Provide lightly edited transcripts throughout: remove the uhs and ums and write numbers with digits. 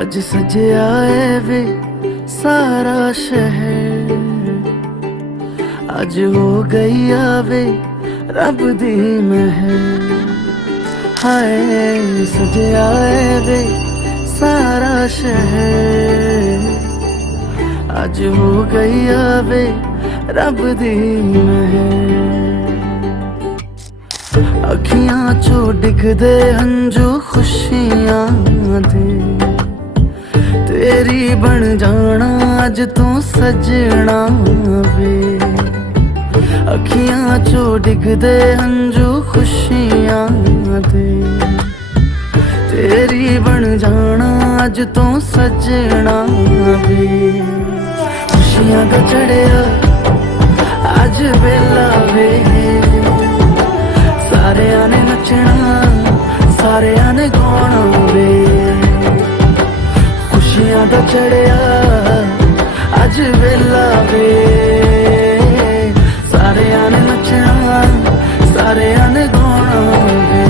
आज सजया है वे सारा शहर, आज हो गई आवे रब दी महर। हाय सजया है वे सारा शहर, आज हो गई आवे रब दी महर। अखियां चो डिगदे हंजू खुशियां दे, तेरी बन जाना अज तू सजना वे। अखियां चो डिगदे हंजू खुशियां दे, तेरी बन जाना अज तू सजना वे। खुशियां दा चढ़िया अज वेला वे, सारेयां ने नचना सारेयां ने गाना वे। खुशियां दा चढ़िया अज वेला वे, सारेयां ने नचना सारेयां ने गाना वे।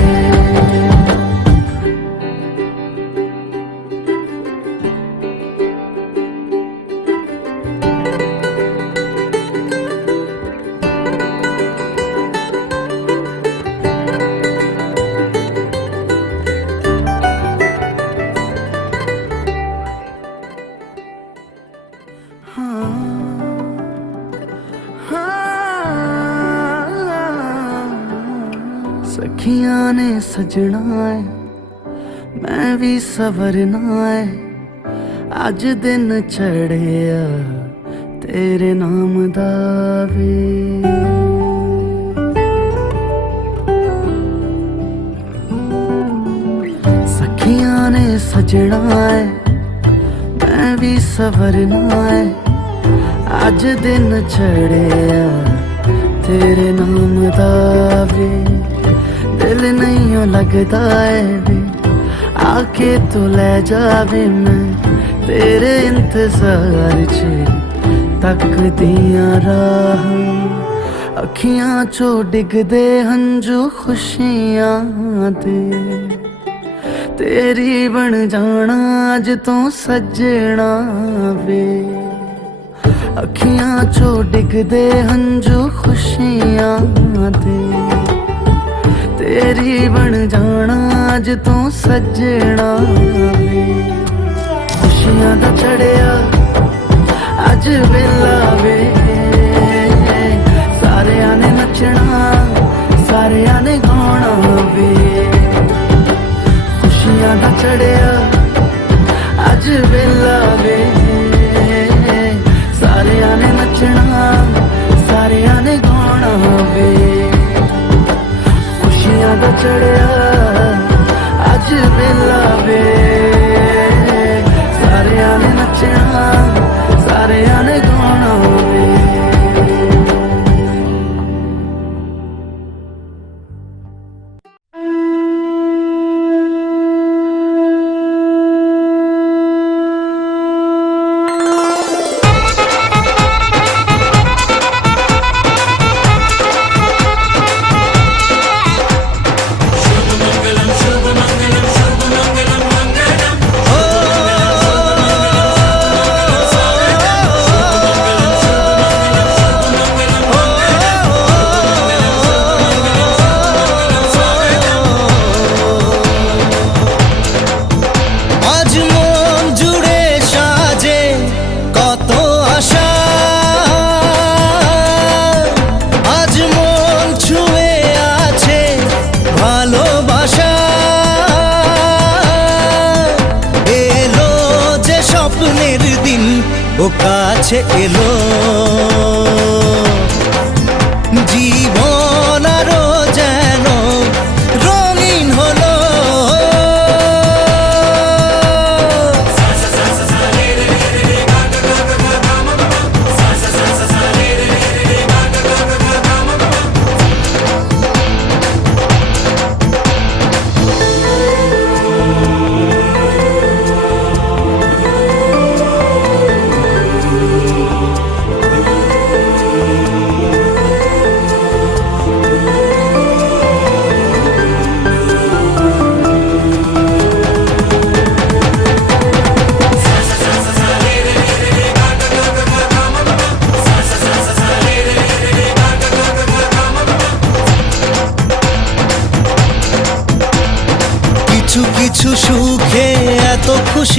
सखियां ने सजना है मैं भी सवरना है, अज दिन चढ़िया तेरे नाम दा वे। सखियां ने सजना है मैं भी सवरना है, अज दिन चढ़िया तेरे नाम दा वे। दिल नहीं लगता है वे आके तो ले जावे, मैं तेरे इंतजार च तक दिया राह। अखियां चो डिगदे हंजू खुशियां दे, तेरी बन जाना अज तू सजना वे। अखियां चो डिगदे हंजू खुशियां दे, तेरी बन जाना अज तू सजना वे। खुशियां दा चढ़िया अज वेला वे, सारेयां ने नचना सारेयां ने गाना वे। खुशियां दा चढ़िया अज वेला वे, सारेयां ने नचना सारेयां ने गाना वे। खुशियां दा चढ़िया अज वेला वे, सारेयां ने नचना सारेयां ने गाना वे। ও কাছে এলো জীবন আরো যেন রঙিন হলো।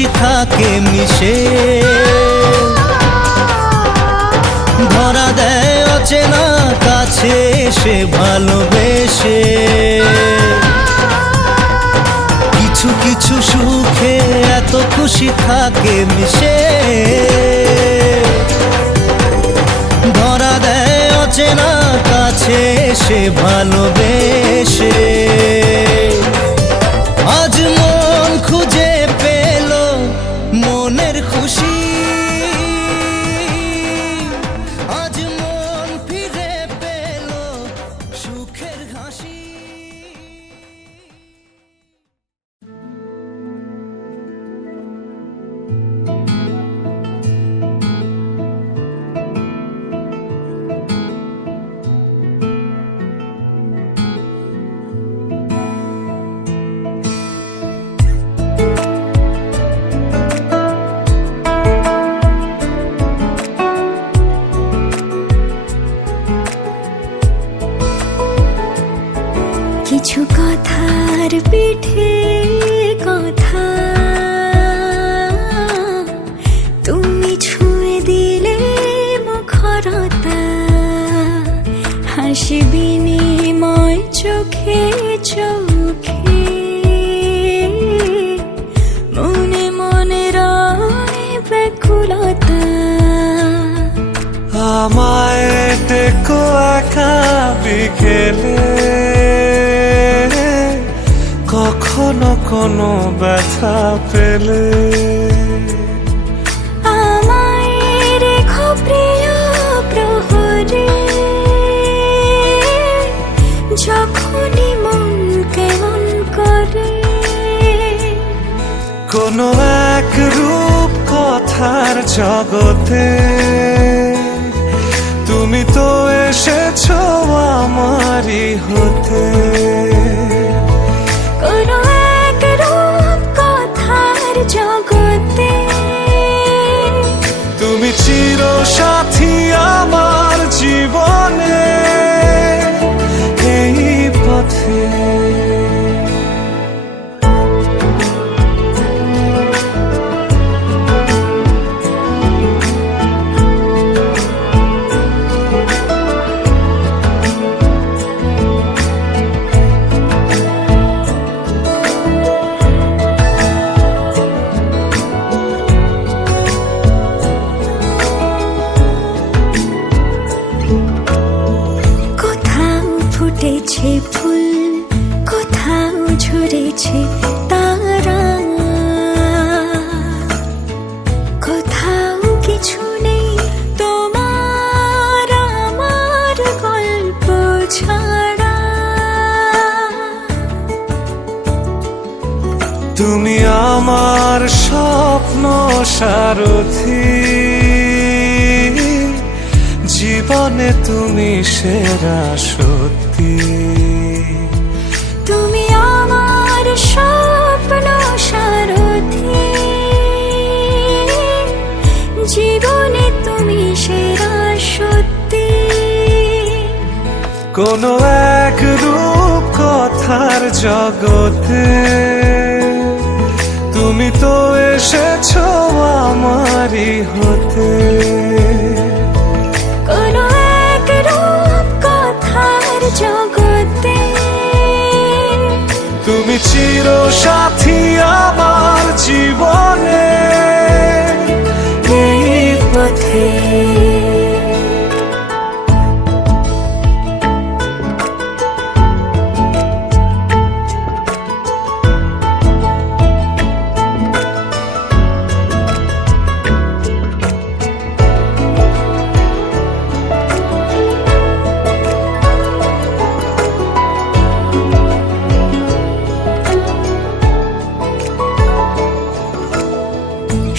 খুশি থাকে মিশে, ধরা দেয় অচেনা কাছে এসে ভালোবেসে। কিছু কিছু সুখে এত খুশি থাকে মিশে, ধরা দেয় অচেনা কাছে এসে ভালোবেসে। আজ মন খুঁজে পেল মনের খুশি, আজ মন ফিরে পেল সুখের হাসি। কিছু কথার পিঠে কথা তুমি ছুঁয়ে দিলে মুখরতা, হাসি বিনিময় চোখে চোখে, মনে মনে রয় ব্যাকুলতা। আমায় ডেকো একা বিকেলে, কখনো কোনো ব্যথা পেলে। আমায় রেখো প্রিয় প্রহরে, যখনই মন কেমন করে। কোনো এক রূপ কথার জগতে তুমি তো এসেছো আমারই হতে। কোনো এক রূপ কথার জগতে তুমি চির সাথী আমার জীবনে, এই পথে। কোথাও ফুটেছে ফুল, কোথাও ঝরেছে তারা, কোথাও কিছু নেই তোমার আমার গল্প ছাড়া। তুমি আমার স্বপ্ন সারথি, জীবনে তুমি সেরা সত্যি। তুমি আমার স্বপ্ন সারথি, জীবনে তুমি সেরা সত্যি। কোনো এক রূপ কথার জগতে তুমি তো এসেছো আমারই হতে। কোনো এক রূপ কথার জগতে তুমি চির সাথী আমার জীবনে, এই পথে।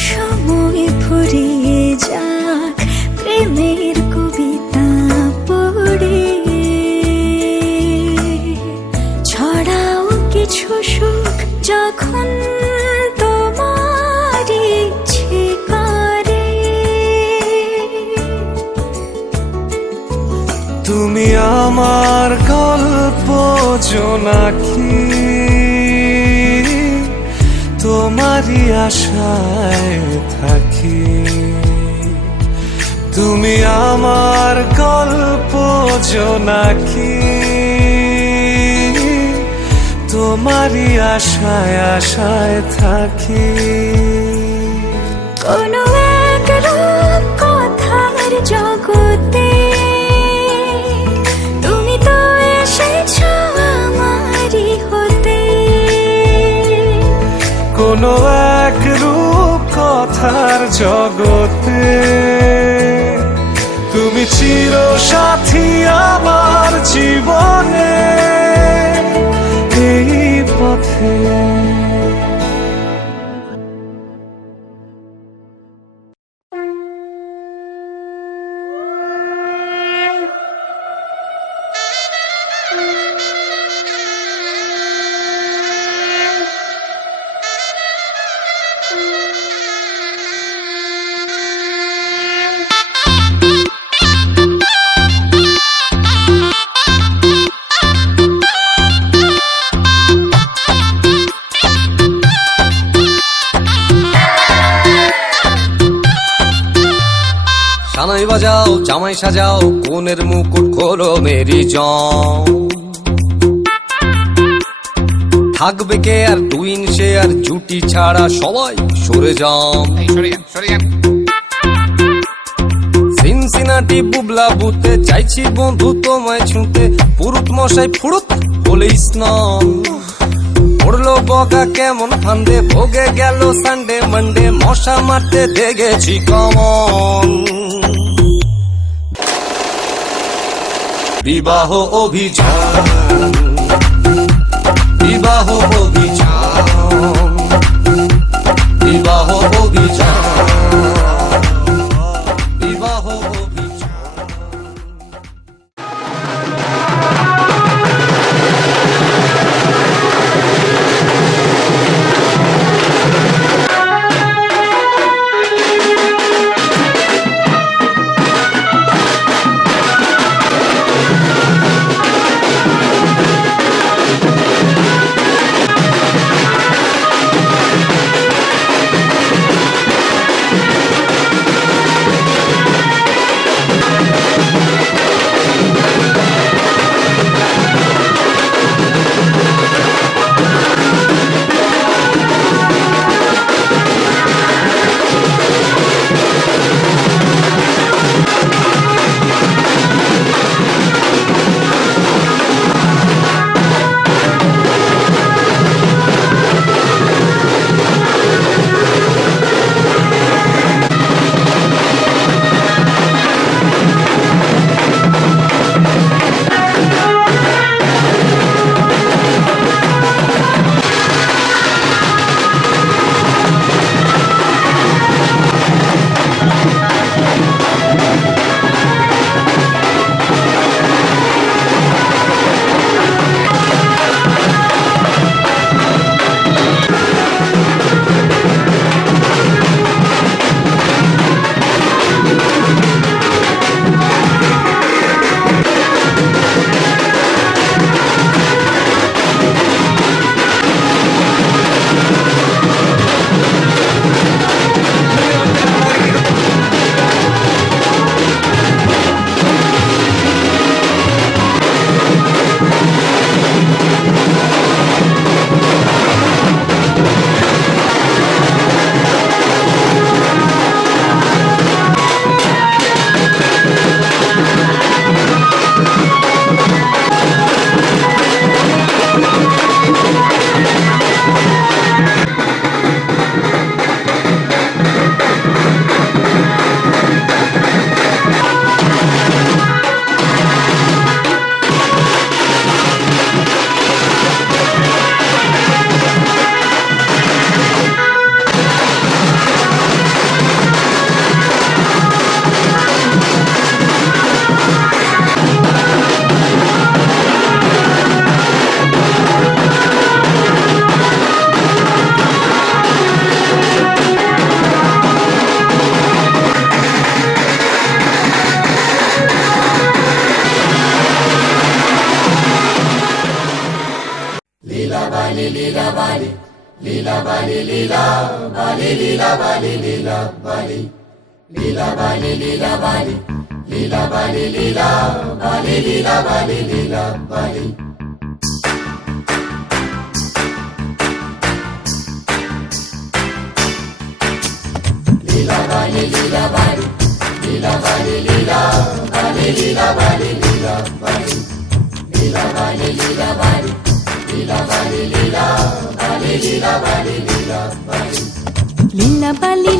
সময় ফুরিয়ে যাক প্রেমের কবিতা পড়ে, ছড়াও কিছু সুখ যখন তোমার ইচ্ছে করে। তুমি আমার গল্প জোনাকি, তোমার তোমারই আশায় থাকি। তুমি আমার গল্প জোনাকি, তোমারই আশায় আশায় থাকি। কোনো এক রূপ কথার জগতে তুমি তো এসেছো আমারই হতে। কোনো এক রূপ কথার জগতে তুমি চির সাথী আমার জীবনে, এই পথে। সানাই বাজাও জামাই সাজাও কোনের মুকুট খোলো মেরি জম। থাকবে কে আর টুইন সে আর জুটি ছাড়া সবাই সরে যাম। সিনসিনাটি বুবলা বুতে চাইছি বন্ধু তোমায় ছুঁতে, পুরুত মশাই ফুরুত বলে স্নান পড়লো বগা কেমন ফান্দে, ভোগে গেল সানডে মানডে, মশা মারতে দেখেছি কমন। বিবাহ অভিযান, বিবাহ অভিযান, বিবাহ অভিযান, বিবাহ অভিযান।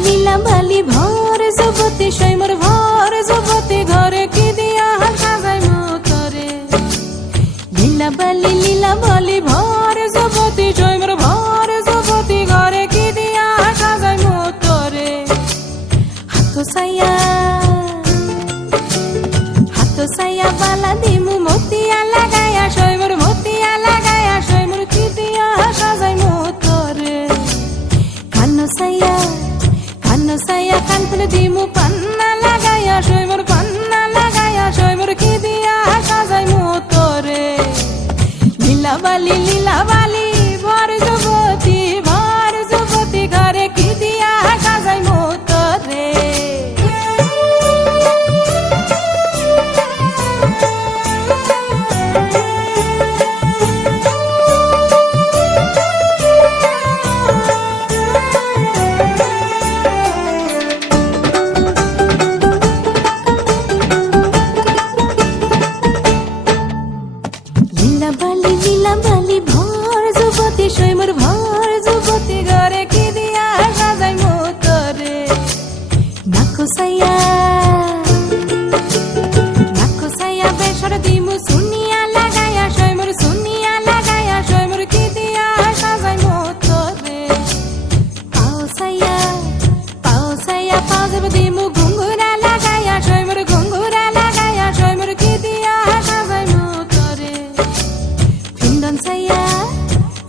লীলা বালি ভর যুবতী সৈমর ভর যুবতী ঘরে কি দিয়া সাজাই মতরে লীলা বালি ভর যুবতী সৈমর ভর যুবতী ঘরে কি দিয়া সাজাই মতরে হাত সাইয়া বালা দিমু মতিয়া লাগায়া সৈমর মতিয়া লাগায়া সৈমর কি দিয়া সাজাই মতরে কানো সাইয়া কান ফুলে দিমু পান্না লাগায়া সৈমর পান্না লাগায়া সৈমর কি দিয়া সাজাই মতরে লীলা বালি ভর যুবতী ঘরে কি দিয়া সাজাই মতরে লীলা বালি ভর যুবতী সৈমর ভর যুবতী ঘরে কি দিয়া সাজাই মতরে নাকো সাইয়া বেসর দিমু সুনিয়া লাগায়া সৈমর সুনিয়া লাগায়া সৈমর কি দিয়া সাজাই মতরে পাও সাইয়া পাও যাব দিমু ঘুঙ্গুরা লাগায়া সৈমর ঘুঙ্গুরা লাগায়া সৈমর কি দিয়া সাজাই মতরে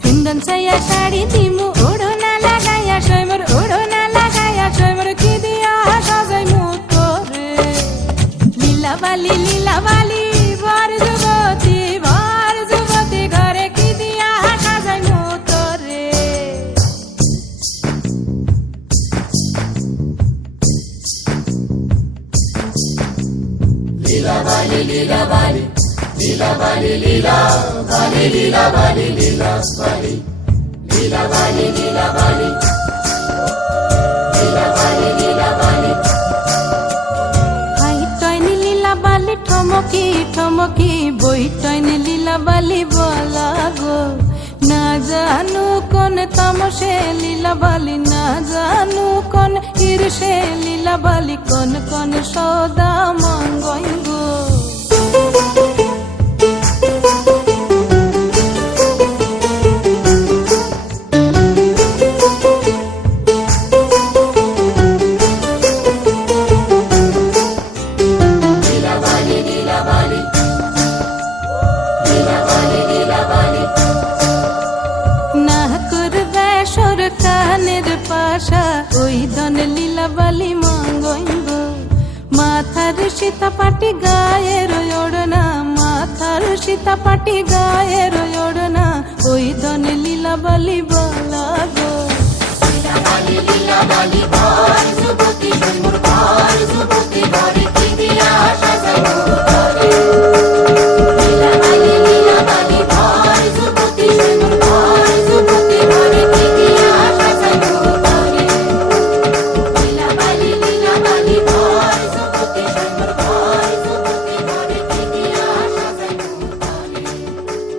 ফিন্দন সাইয়া শাড়ি দিমু ওড়না লাগায়া সৈমর ওড়না লাগায়া সৈমর কি দিয়া সাজাই মতরে লীলা বালি ভর যুবতী ঘরে কি দিয়া সাজাই মতরে হাই টয়নি লীলা বালি ঠমকি বই টয়নি লীলা বালি বলা গো না জানু কোন তামসে লীলা বালি না জানু কোন ঈর্ষে লীলা বালি কোন সদা মঙ্গই গো না করবে সরকানের পাশা ওই ধন লীলা বালি মঙ্গইব মাথার সীতাপাটি গায়ের ওড়না মাথার সীতাপাটি গায়ের ওড়না ওই ধন লীলা বালি বলা গো লীলা বালি ভর যুবতী সৈমর ভর যুবতী ঘরে কি দিয়া সাজাই মতরে লীলা বালি ভর যুবতী সৈমর ভর যুবতী ঘরে কি দিয়া সাজাই মতরে লীলা বালি ভর যুবতী সৈমর ভর যুবতী ঘরে কি দিয়া সাজাই মতরে লীলা বালি ভর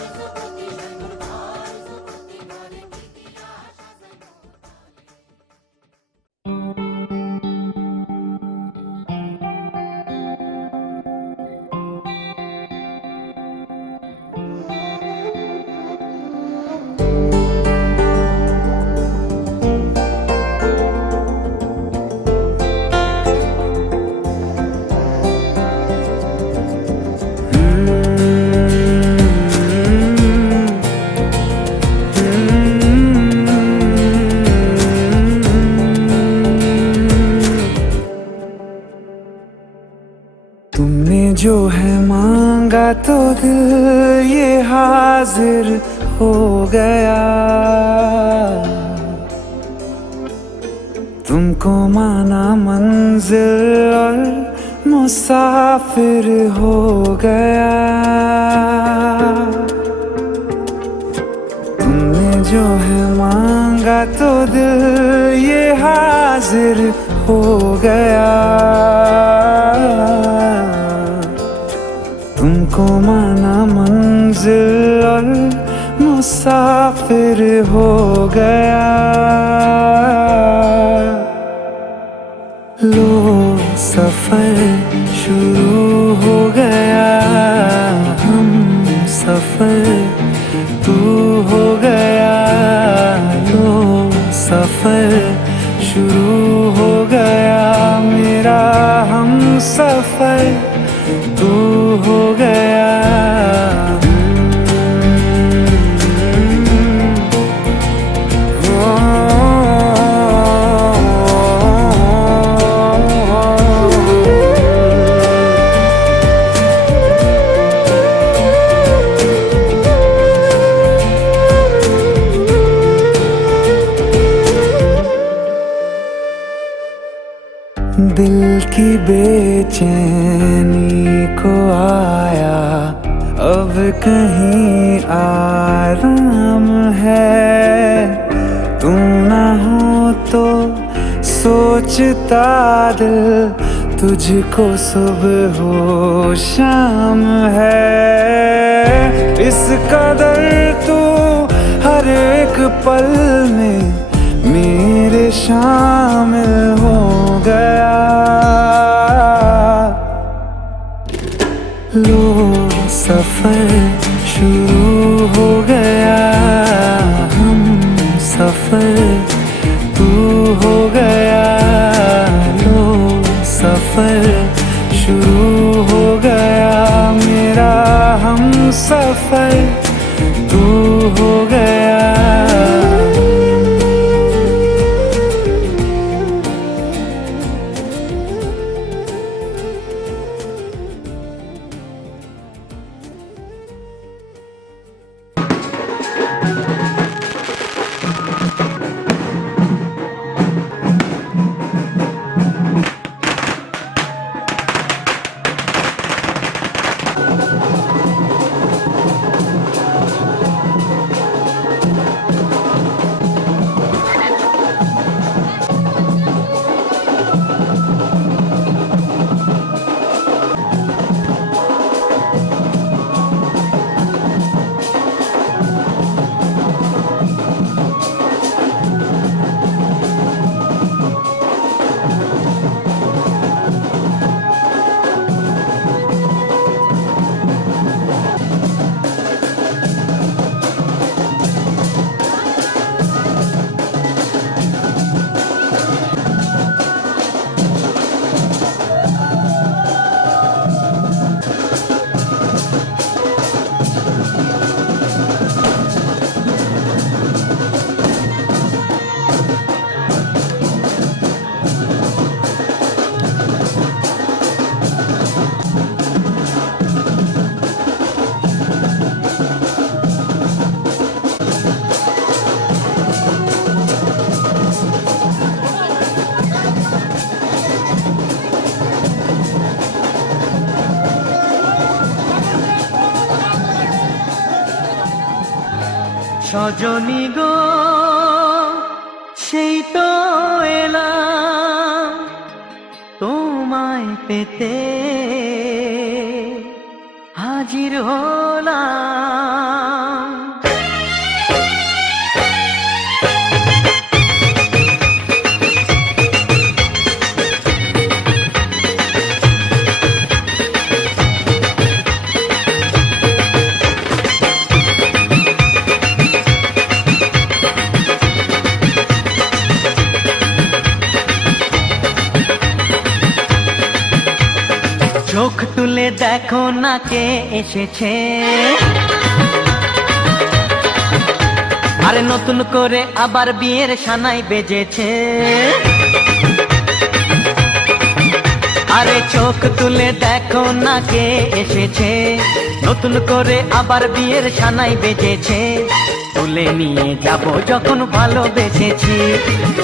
যুবতী সৈমর ভর যুবতী ঘরে কি দিয়া সাজাই तुमने जो है मांगा तो दिल ये हाजिर हो गया। तुमको माना मंजिल और मुसाफिर हो गया। तुमने जो है मांगा तो दिल ये हाजिर हो गया। तुमको माना मंजिल और मुसाफिर हो गया। लो सफर शुरू हो गया। हम सफर तू हो गया। लो सफर शुरू हो गया। मेरा हम सफर तू हो गया। दिल की बेचैनी को आया अब कहीं आराम है। तू ना हो तो सोचता दिल तुझको सुबह हो शाम है। इस कदर तू हर एक पल में मेरे शामिल हो गया। लो सफर शुरू हो गया। हम सफर तू हो गया। लो सफर शुरू हो गया। मेरा हम सफर तू हो गया। সজনী গো সেই তো এলাম তোমায় পেতে হাজির হলাম। চোখ তুলে দেখো না কে এসেছে, আরে নতুন করে আবার বিয়ের সানাই বেজেছে। আরে চোখ তুলে দেখো না কে এসেছে, নতুন করে আবার বিয়ের সানাই বেজেছে। তুলে নিয়ে যাব যখন ভালোবেসেছি,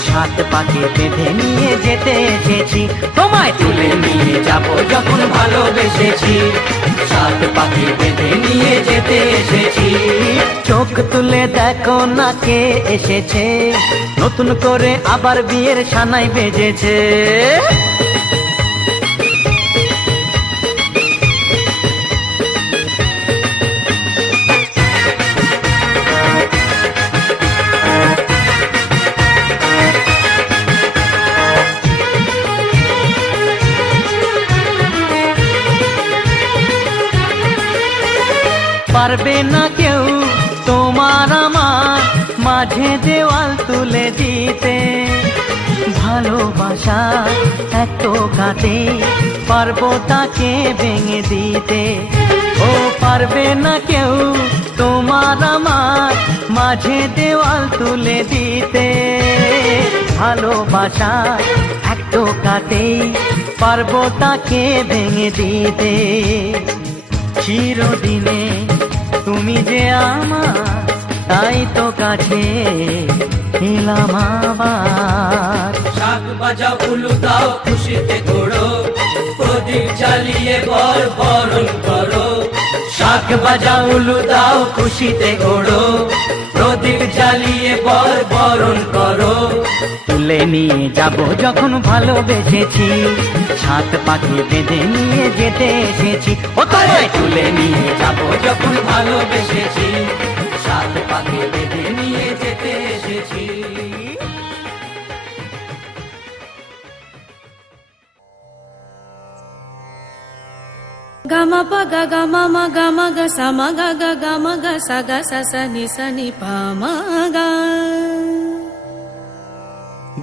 সাত পাকে বেঁধে নিয়ে যেতে এসেছি। তোমায় তুলে নিয়ে যাব যখন ভালোবেসেছি, সাত পাকে বেঁধে নিয়ে যেতে এসেছি। চোখ তুলে দেখো না কে এসেছে, নতুন করে আবার বিয়ের সানাই বেজেছে। পারবে না কেউ তোমার আমার মাঝে দেওয়াল তুলে দিতে, ভালোবাসা এত কাটে পারবো তাকে ভেঙে দিতে। ও পারবে না কেউ তোমার আমার মাঝে দেওয়াল তুলে দিতে, ভালোবাসা এত কাটে পারবো তাকে ভেঙে দিতে। চিরদিনে তুমি যে আমার, তাই তো কাছে এলাম আবার। শাক বাজাও উলু দাও খুশিতে ঘোড়ো, প্রদীপ জ্বালিয়ে বর বরণ করো। শাক বাজাও উলু দাও খুশিতে ঘোড়ো, প্রদীপ জ্বালিয়ে বর বরণ করো। তুলে নিয়ে যাব যখন ভালোবেসেছি, সাত পাখি বেঁধে নিয়ে যেতে এসেছি। ও তোমায় তুলে নিয়ে যাব যখন ভালোবেসেছি, সাত পাখি বেঁধে নিয়ে যেতে এসেছি। Gama pa ga gama ma gama ga sa ma ga ga gama ga sa ni pa ma ga.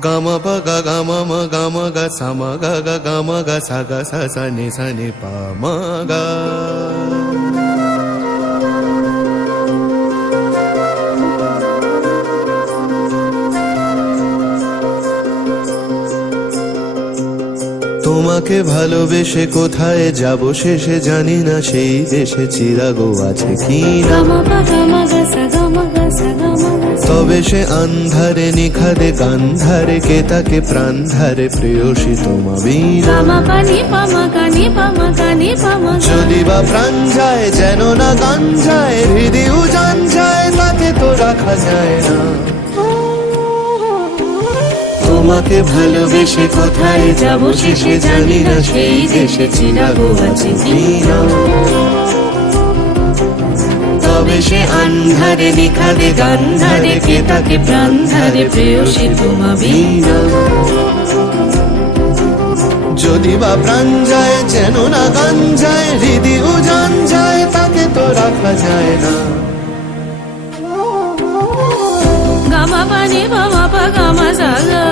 Gama pa ga gama ma gama ga sa ma ga ga gama ga sa ni pa ma ga. তোমাকে ভালোবেসে কোথায় যাব শেষে জানি না, সেই দেশে চিরাগো আছে কি না। তবে সে আন্ধারে নিখাদে গান্ধারে, কে তাকে প্রাণ ধারে প্রেয়সী তোমা বিনা। যদি বা প্রাণ যায় যেন না গান যায়, হৃদয় উজান যায় তাকে তো রাখা যায় না। তোমাকে ভালোবেসে কোথায় যাব শেষে জানি না, সেই দেশে চিরাগো আছে কি না। তবে সে আন্ধারে নিখাদে গান্ধারে, কে তাকে প্রাণ ধারে প্রেয়সী তোমা বিনা। যদি বা প্রাণ যায় যেন না গান যায়, হৃদয় উজান যায় তাকে তো রাখা যায় না। Gama pa ni pa ma pa gama sa ga.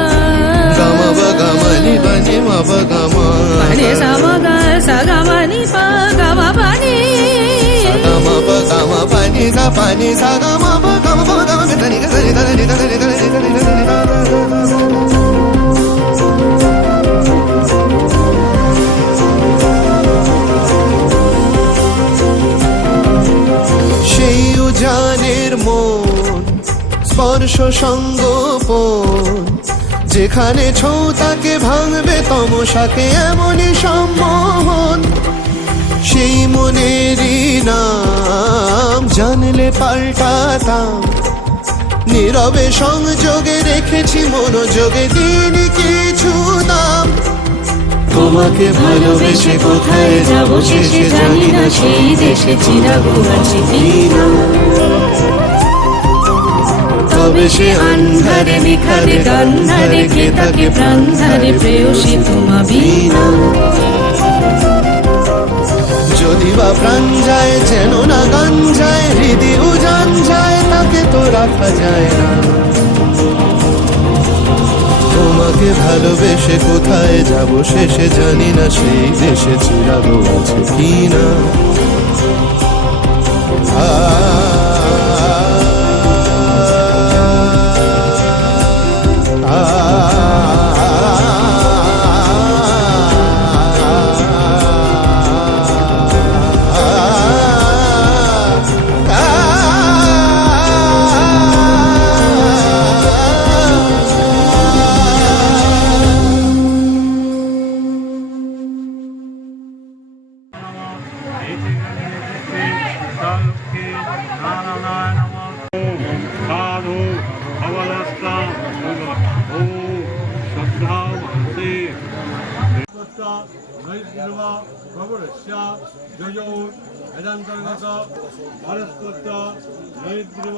Gama pa gama ni pa ni ma pa gama. Pa ni sa ma ga sa gama ni pa gama pa ni. Sa gama pa gama pa ni sa gama pa gama pa gama pa ni ga sa ni da ni da ni da ni da ni da ni da. সেই উজানের মন স্পর্শ সঙ্গোপন, যেখানে ছৌ তাকে ভাঙবে তমসাকে এমনই সম্মোহন। সেই মনেরই নাম জানলে পাল্টাতাম, নীরবে সংযোগে রেখেছি মনোযোগে দিন কিছু দাম। তোমাকে ভালোবেসে কোথায় যাব শেষে জানি না, সেই দেশে চিরাগো আছে কি না। তবে সে আন্ধারে নিখাদে গান্ধারে, কে তাকে প্রাণ ধারে প্রেয়সী তোমা বিনা। যদি বা প্রাণ যায় যেন না গান যায়, হৃদয় উজান যায় তাকে তো রাখা যায় না। তোমাকে ভালোবেসে কোথায় যাব শেষে জানি না, সেই দেশে চিরাগো আছে কি না। ভারতস্য নৈদ্রব খবরস্য যজৌর বেদান্তর্গত ভারতস্য নৈদ্রব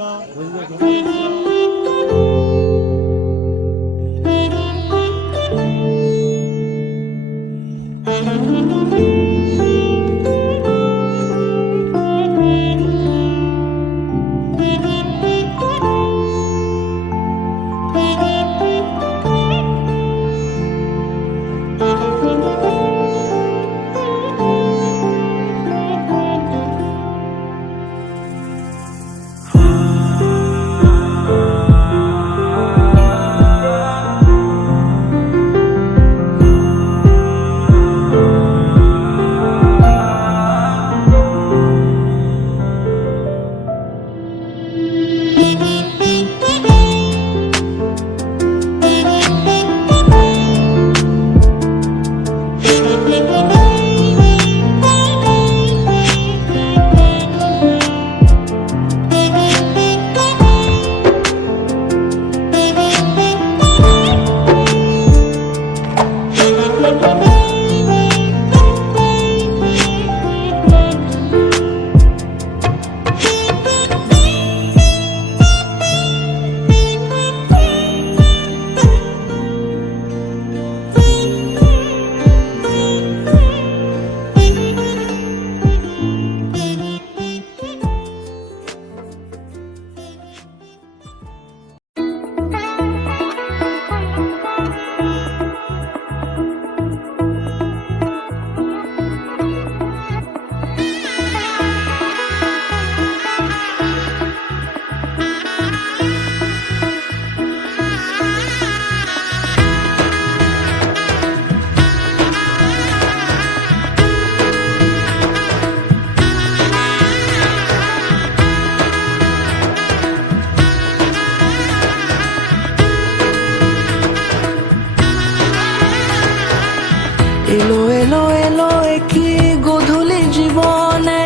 এলো এলো এলো একই গধূলি জীবনে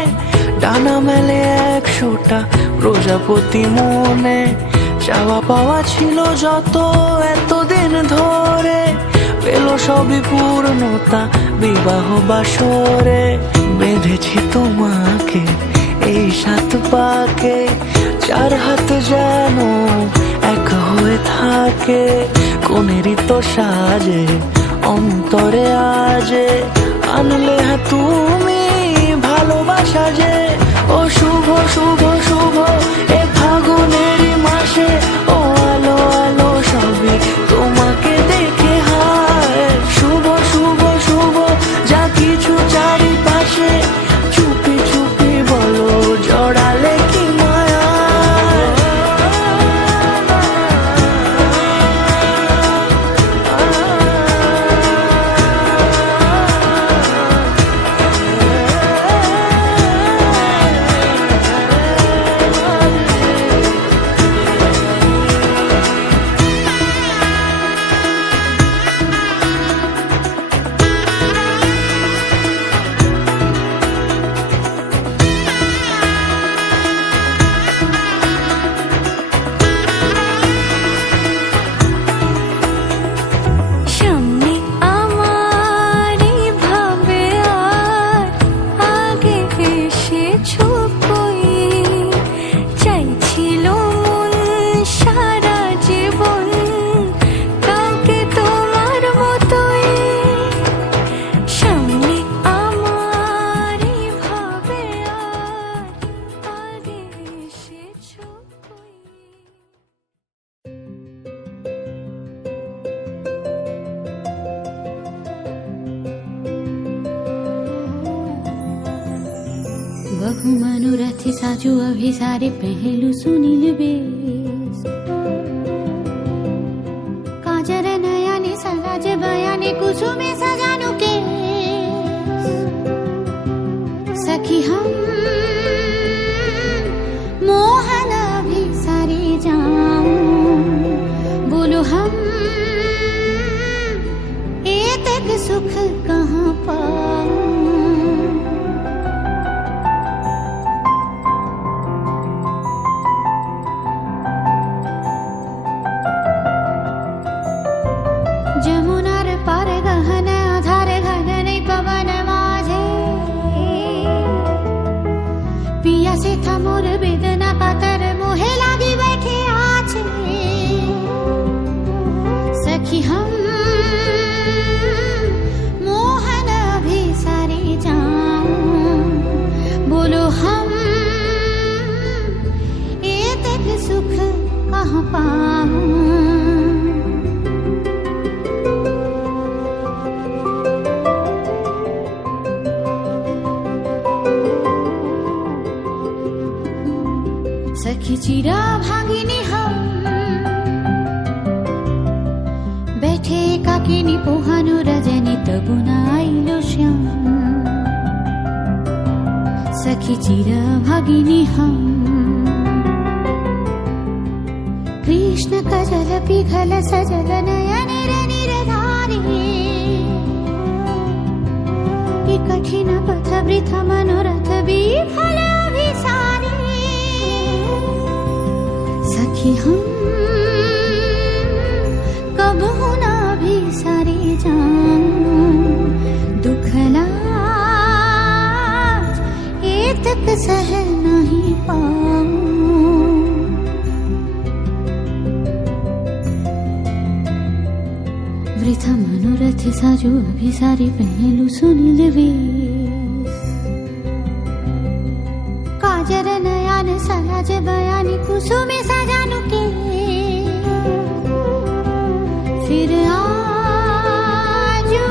ডানা মেলে 100টা প্রজাপতি মনে চাওয়া পাওয়া ছিল যত এতদিন ধরে পেল সবই পূর্ণতা বিবাহ বাসরে বেঁধেছি তোমাকে এই 7 পাকে 4 হাত যেন এক হয়ে থাকে কোনেরই তো সাজে অন্তরে আজে আনলে তুমি ভালোবাসা যে ও শুভ শুভ শুভ এ ফাগুনেরই মাসে ও আলো আলো সবই তোমাকে দেখে হায় শুভ শুভ শুভ যা কিছু চারিপাশে চুপি চুপি বলো জড়ালে কি মায়া बहु मनोरथ साजू अभी सारे पहलू सुनील बेस काजर नयाने सराज बयाने कुसुमे सजानु के सखी हम मोहन अभी सारे जाऊं बोलो हम ए तक सुख कहाँ पाऊं যমুনার পারে গহনা আধারে चिरा भागिनी हम बैठे काकिनी पोहानो रजनी तबु ना आइलो श्याम सखी चिरा भागिनी हम कृष्ण कजल पिघल सजल नयन निरधारी कठिन पथ वृथ मनोरथ विफल अभिसारी सखी हम कब ना भी सारी जाऊं दुखला ये तक सह नहीं पाऊं वृथा मनोरथ साजो अभिसारी पहलू सुनील वेश काजर नयन सलाज बयानी कुसुमे सजानु के फिर आजो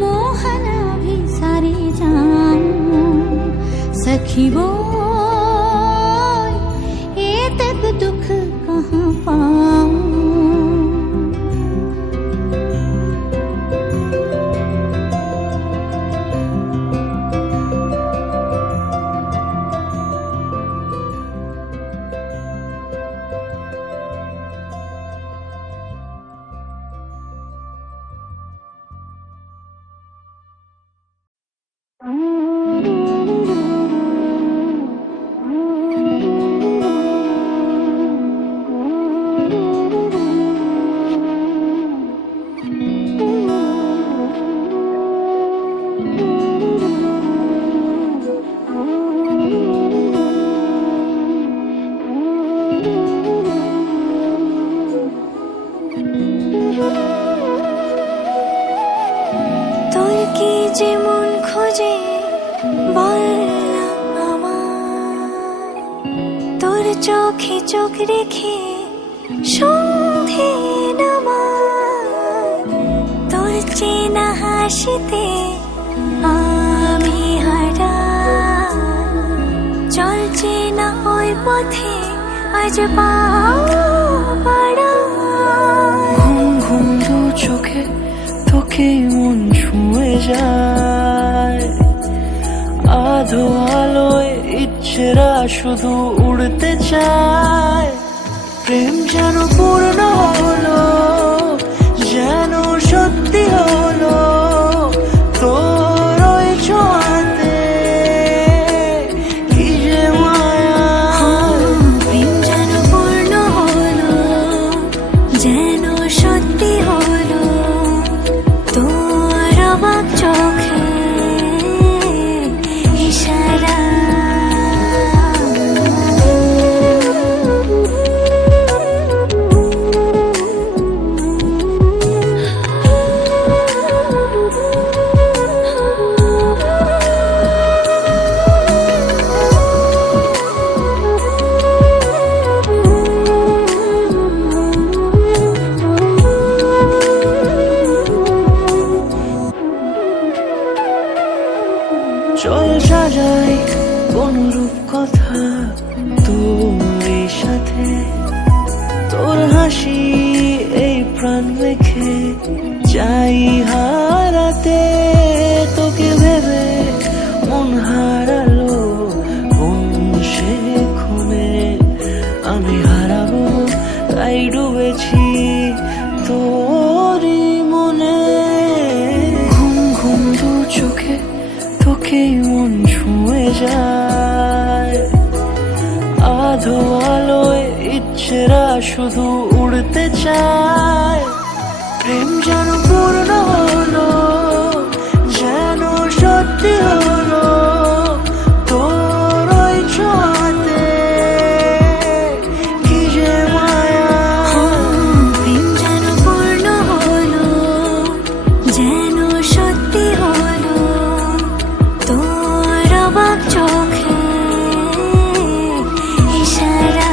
मोहन अभिसारी जाऊं सखी वो ये तक दुख कहाँ पाऊं যেমন খোঁজে বললাম আমার তোর চোখে চোখ রেখে সন্ধে নামার তোর চেনা হাসিতে আমি হারা চলছে না ওই পথে আজ পাড়া ঘুম ঘুম দু চোখে তোকে মন ছুঁয়ে যায় আধো আলোয় ইচ্ছেরা শুধু উড়তে চায় প্রেম যেন পূর্ণ হলো যেন সত্যি হলো তোর ওই ছোঁয়াতে কি যে মায়া প্রেম যেন পূর্ণ হলো যেন সত্যি হলো তোর অবাক চোখে ইশারা চল সাজাই কোনরূপ কথা তোর সাথে তোর হাসি এই প্রাণ মেখে চাই হারাতে তোকে ভেবে মন হারালো কোন সে খুনে আমি হারাবো তাই ডুবেছি তোরই মনে ঘুম ঘুম দু চোখে তোকে মন ছুঁয়ে যায় আধো আলোয় ইচ্ছেরা শুধু উড়তে চায় প্রেম যেন পূর্ণ হলো যেন সত্যি হলো তোর ওই ছোঁয়াতে কি যে মায়া প্রেম যেন পূর্ণ হলো যেন সত্যি হলো তোর অবাক চোখে ইশারা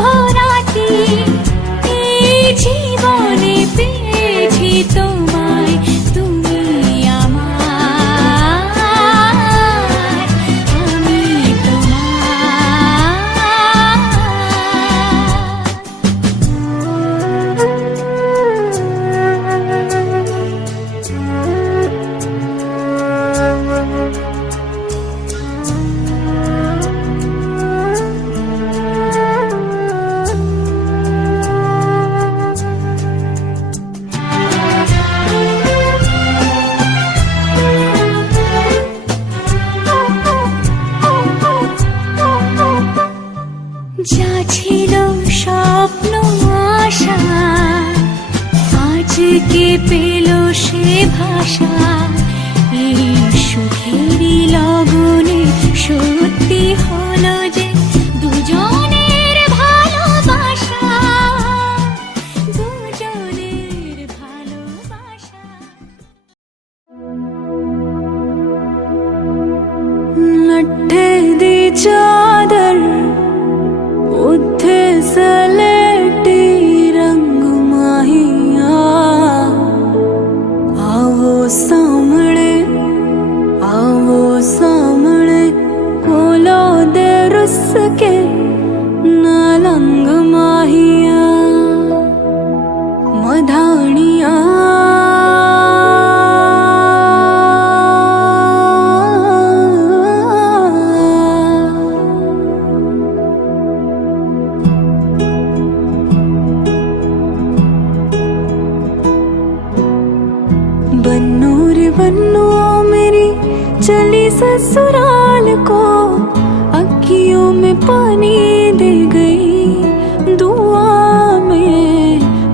ভরাটি এই জীবনে পেয়েছি তোমায়, তুমি আমার, আমি যা ছিল স্বপ্ন আশা আজকে পেল সে ভাষা, এই সুখেরই লগনে সত্যি হলো যে দুজনের ভালোবাসা, দুজনের ভালোবাসা। लट्ठे दी चादर उठे सलेटी रंग माहिया, आवो सामने कोलो दे रुस के नालंग माहिया, मधानिया बन्नो रे बन्नो मेरी चली ससुराल को, अखियों में पानी दे गई, दुआ में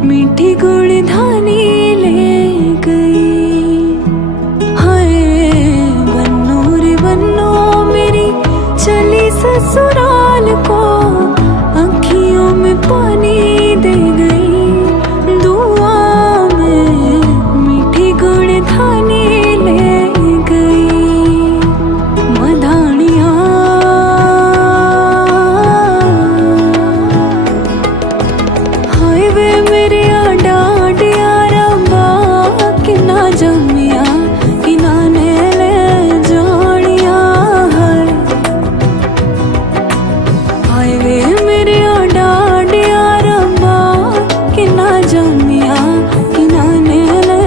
मीठी गुड़धानी ले गई। हाय बन्नो रे बन्नो मेरी चली ससुराल को, अखियों में पानी दे गई, दुआ में मीठी गुड़धानी ले गई, मधानिया हाय वे मेरे डांडिया रंबा कि ना जमिया कि ना ने ले जानिया, हाय वे मेरे डांडिया रंबा कि ना जमिया कि ना ने ले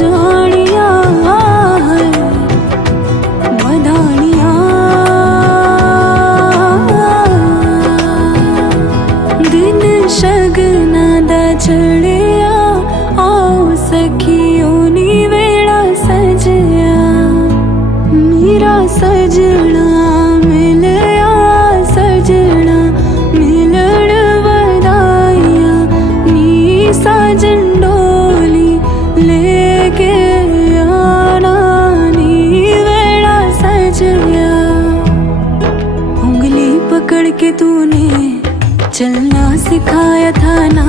जानिया, मधानिया दिन शगना दा चढ़िया, आओ सखियों नी वेड़ा सजया, मेरा सजना मिलया, सजना मिलण वदाइया, नी साजन डोली लेके आना, नी वेड़ा सजया, उंगली पकड़ के तूने चलना सिखाया था ना,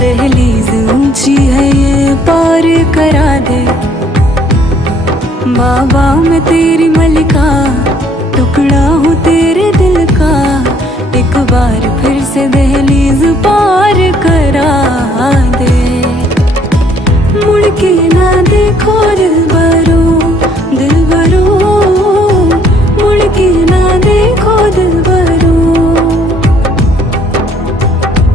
दहलीज ऊंची है ये पार करा दे, बाबा मैं तेरी मलिका, टुकड़ा हूँ तेरे दिल का, एक बार फिर से दहलीज पार करा दे, मुड़ के ना देखो दिलबरो, दिलबरो मुड़ के ना देखो दिलबरो,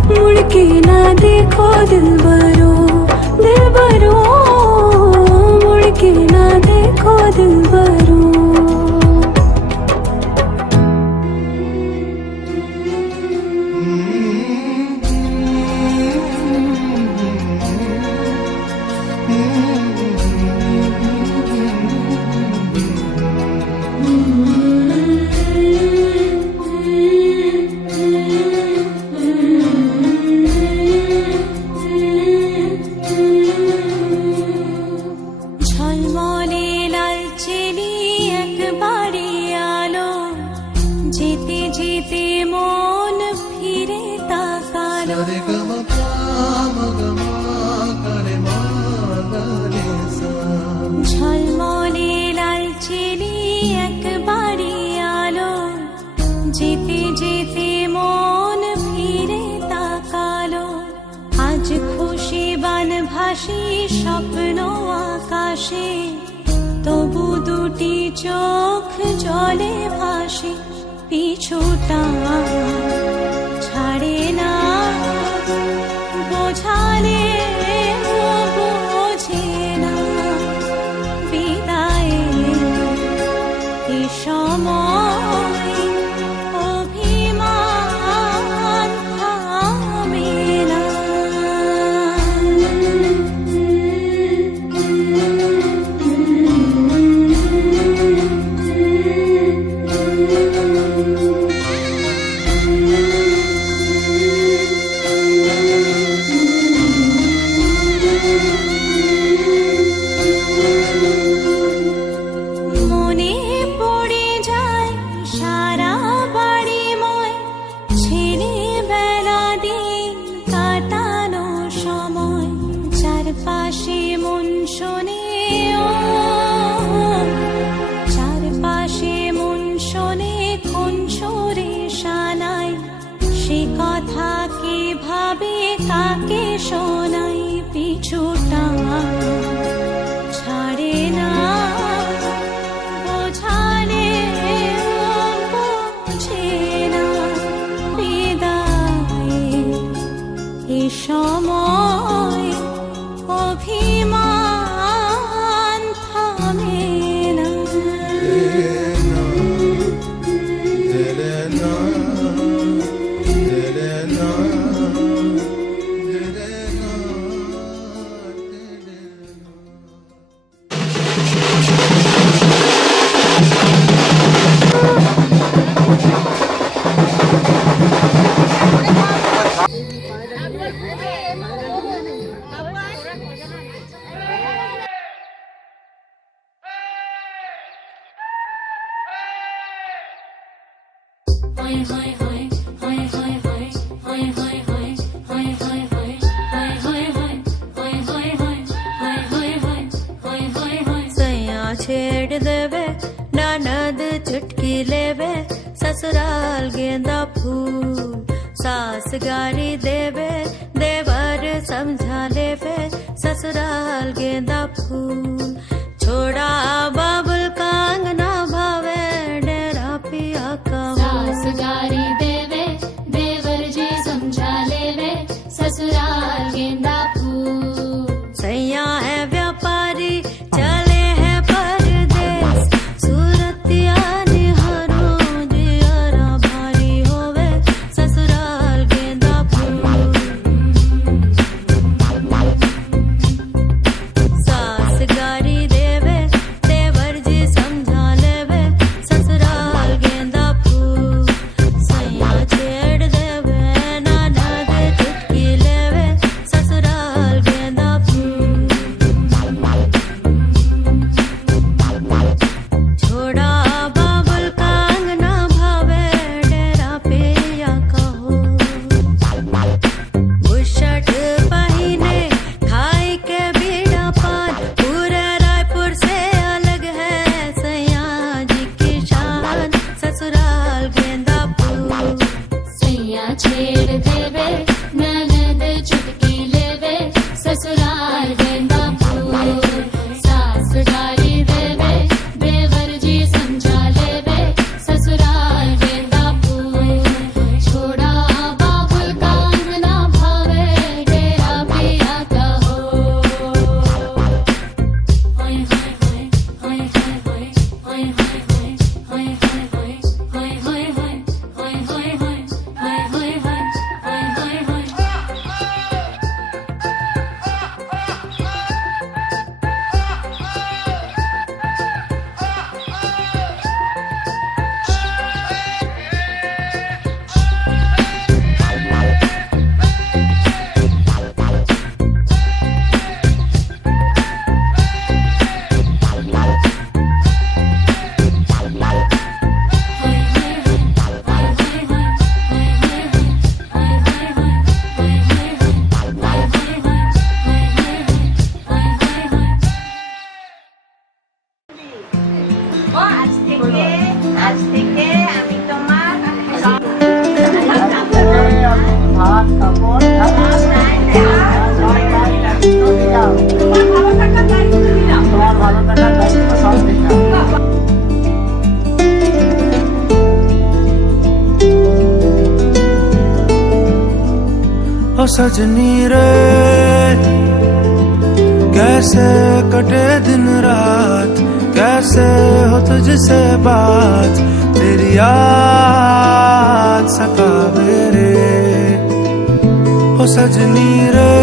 मुड़ के ना देखो दिलबरो, दिलबरो मुड़ के ना देखो दिलबरो। ঝলমলে লাল চেলি একবারে আলো, যেতে যেতে মন ফিরে তাকালো, ঝলমলে লাল চেলি একবারে আলো, যেতে যেতে মন ফিরে হাসি স্বপ্ন আকাশে, তবু দুটি চোখ জলে ভাসে, পিছুটা ছাড়ে না, বোঝালে বোঝে না, বিদায়ে এ সময় অভিমান থামে না। মনে পড়ে যায় সারা বাড়িময় ছেলেবেলা দিন কাটানো সময়, চারপাশে মন শোনে ও, চারপাশে মন শোনে কোন সুরে শানাই, সে কথা কে ভাবে কাকে শোনাই, পিছুটা ছাড়ে না, বোঝালে বোঝে না, বিদায়ে এ সময় অভিমান থামে না। सैया छेड़ देवे ननद चुटकी लेवे, ससुराल गेंदा फूल, सास गारी देवे देवर समझा लेवे, ससुराल गेंदा फूल, छोड़ा बाबुल कांगना भावे डेरा पिया का सास गारी देवे देवर जी समझा लेवे, ससुराल गेंदा फूल। सैया है व्यापारी चले है परदेस, सूरतिया निहारो दियारा भारी होवे, ससुराल गेंदा फूल, सास गारी देवे देवर ओ सजनी रे कैसे कटे दिन रात, कैसे हो तुझसे बात, तेरी याद सतावे रे। ओ सजनी रे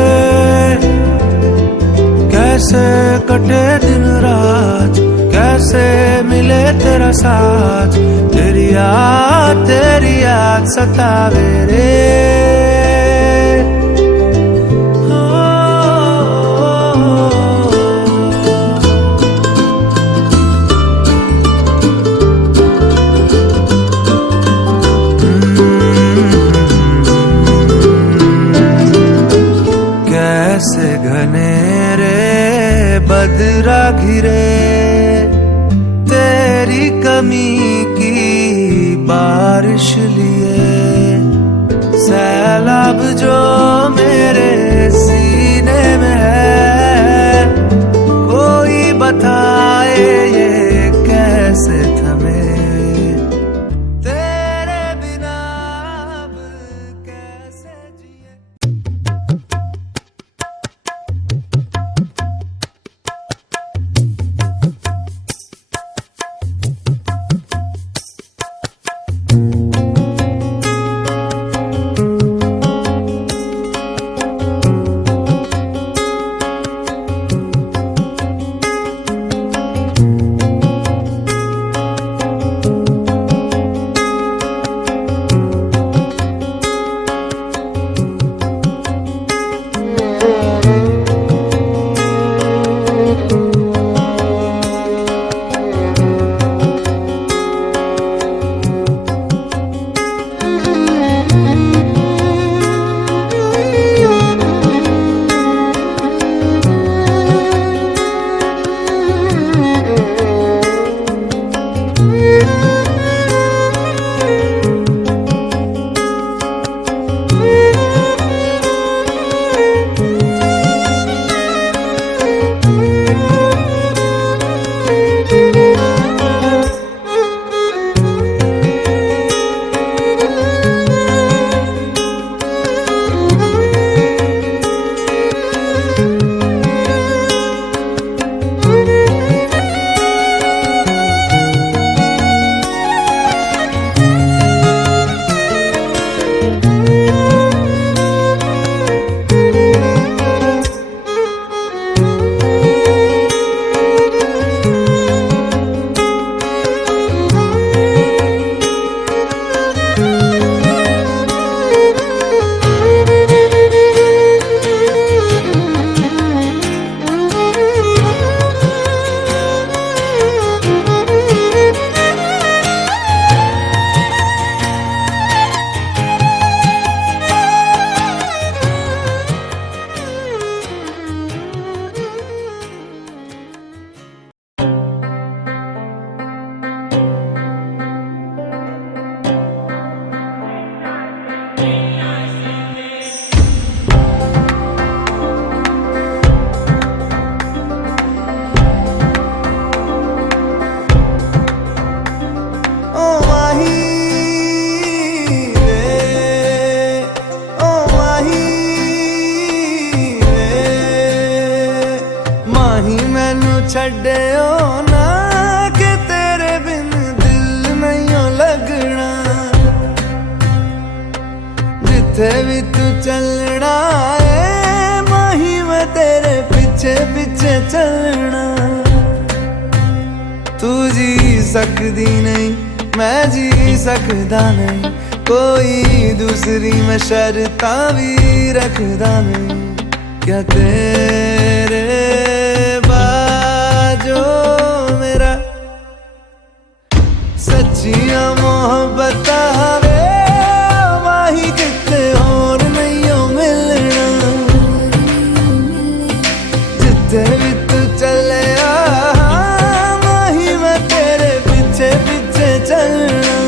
कैसे कटे दिन रात, कैसे मिले तेरा साथ, तेरी याद सतावे रे। कैसे घनेरे बदरा घिरे तेरी कमी की बारिश लिए, सैलाब जो मेरे सीने में है, कोई बताए ये कैसे थमे, तेरे बिना अब कैसे जिए। छड्डियो ना कि तेरे बिन दिल नहीं लगना, जिथे भी तू चलना है माही मैं तेरे पीछे पीछे चलना। तू जी सकदी नहीं मैं जी सकदा नहीं, कोई दूसरी मैं शर्तां भी रखदा नहीं। क्या तेरे बाजो मेरा सच्चियां मोहब्बत वे माही किते और नहीं हो मिलना, जिथे भी तू चले माही मैं तेरे पीछे पीछे चलना।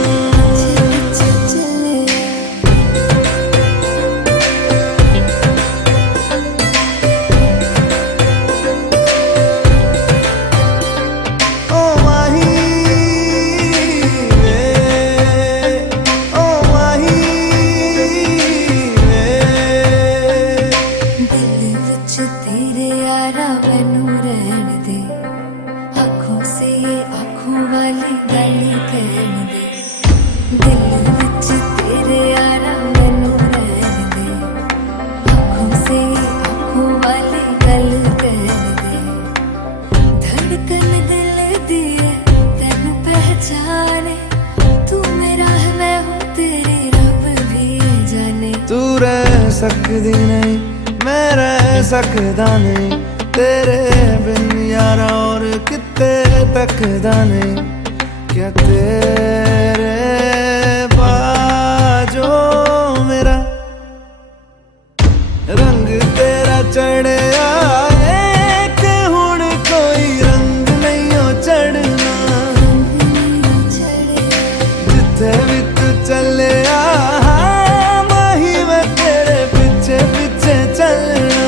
सकदी नहीं, मैं रह सकदा नहीं तेरे बिन यारा, और किते तकदा नहीं। क्या तेरे बाजो मेरा रंग तेरा चढ़िया है कि हुण कोई रंग नहीं हो चढ़ना। जिथे भी तू चलिया माही मैं तेरे पीछे पीछे चलना।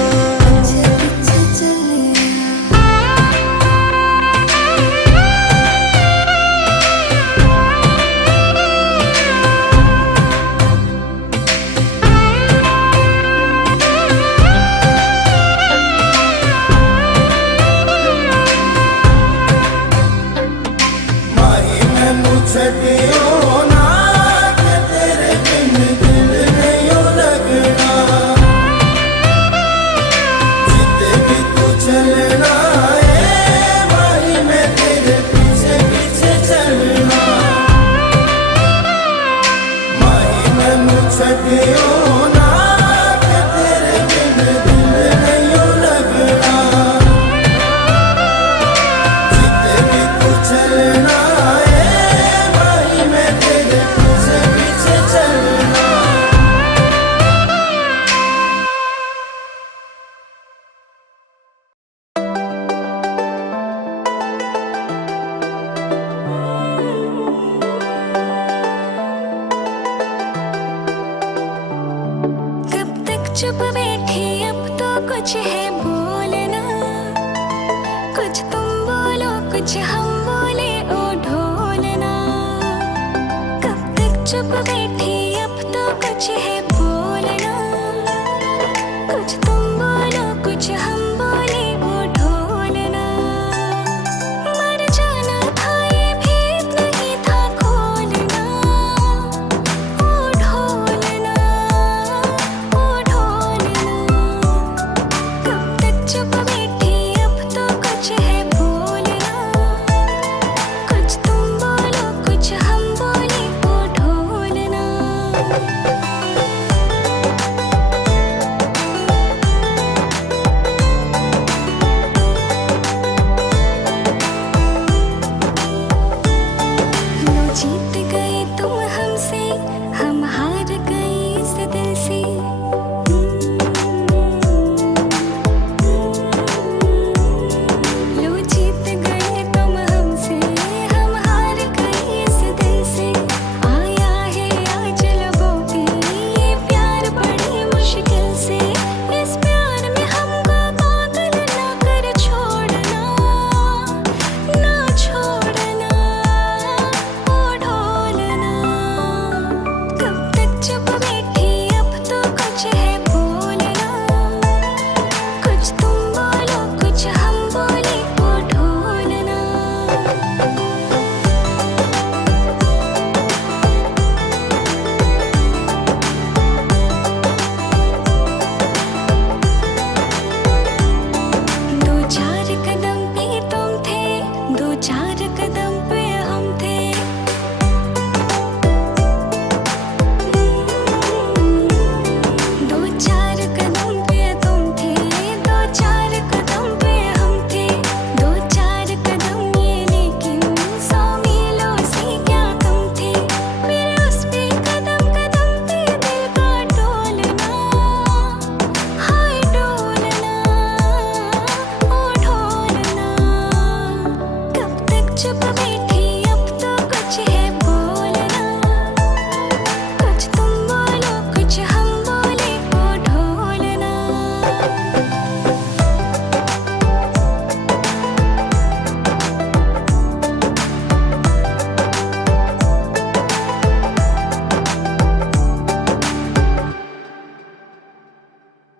चुप बैठी अब तो कुछ है बोलना, कुछ तुम बोलो कुछ हम बोले ओ ढोलना। कब तक चुप बैठी अब तो कुछ है बोलना, कुछ तुम बोलो कुछ हम